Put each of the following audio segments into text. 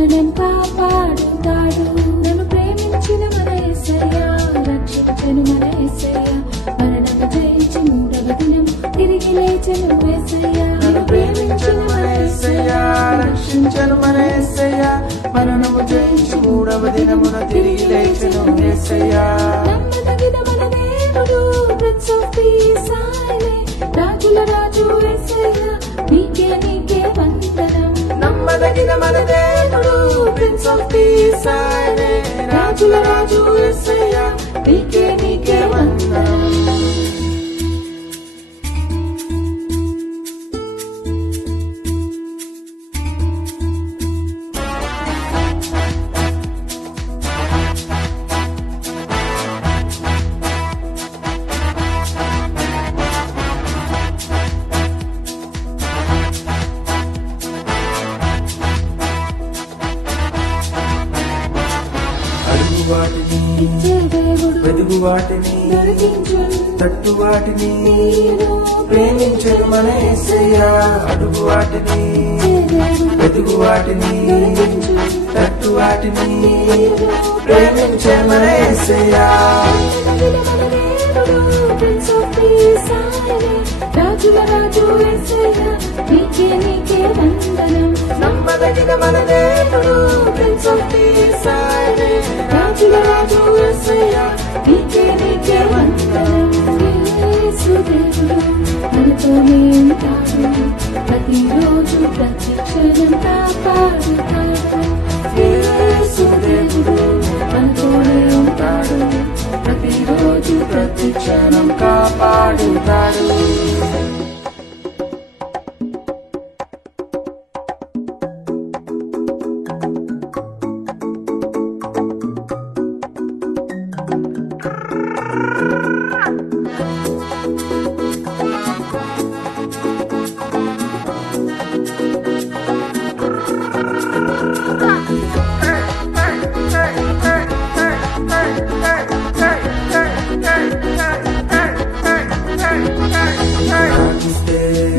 క్షణం కాపాడుతాడు. నన్ను ప్రేమించిన మన యేసయ్య, రక్షించెను మన యేసయ్య. మరణము జయించి మూడవ దినం తిరిగి లేచెను యేసయ్య. నన్ను ప్రేమించిన మన యేసయ్య, రక్షించెను మన యేసయ్య. మరణము జయించి మూడవ దినమున తిరిగి లేచెను యేసయ్య. నమ్మదగిన మన దేవుడు, ప్రిన్స్ ఆఫ్ పీస్ ఆయనే. రాజుల రాజు యేసయ్య, నీకే వందనం. నమ్మదగిన మన దేవుడు, ప్రిన్స్ ఆఫ్ పీస్ ఆయనే. రాజుల రాజు యేసయ్య, నీకే వందనం. వాటిని ఇచ్చే దేవుడు, వెదుగు వాటిని దొరికించును తట్టు వాటిని నీరు. ప్రేమించను మన యేసయ్య. అడుగు వాటిని వెదుగు వాటిని తట్టు వాటిని ప్రేమించను మన యేసయ్య. నమ్మదగిన మన దేవుడు, ప్రిన్స్ ఆఫ్ పీస్ ఆయనే. రాజుల రాజు యేసయ్య, నీకే వందనం. నమ్మదగిన మన దేవుడు, ప్రిన్స్ ఆఫ్ పీస్ ఆయనే. రాజుల రాజు యేసయ్య, నీకే వందనం. యేసు దేవుడు మనతోనే ఉంటాడు, ప్రతిరోజు ప్రతి క్షణం కాపాడుతాడు. యేసు దేవుడు మనతోనే ఉంటాడు, ప్రతిరోజు ప్రతి క్షణం కాపాడుతాడు.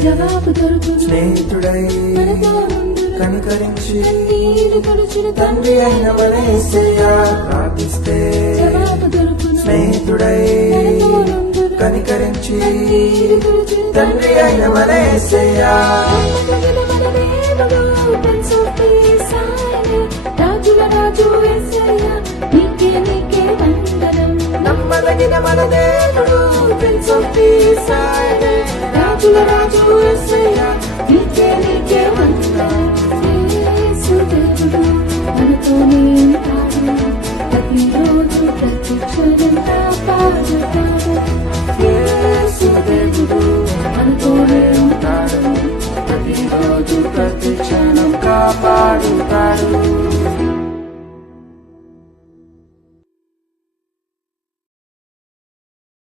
జవాబు దొరుకును స్నేహితుడై మనతో ఉండును. కనికరించి కన్నీరు తుడుచును తండ్రి అయిన మన యేసయ్య. ప్రార్థిస్తే జవాబు దొరుకును. స్నేహితుడై మనతో ఉండును. కనికరించి కన్నీరు తుడుచును తండ్రి అయిన మన యేసయ్య. నమ్మదగిన మన దేవుడు, ప్రిన్స్ ఆఫ్ పీస్ ఆయనే. రాజుల రాజు యేసయ్య, నీకే వందనం. నమ్మదగిన మన దేవుడు, ప్రిన్స్ ఆఫ్ పీస్ ఆయనే. రాజుల రాజు యేసయ్య,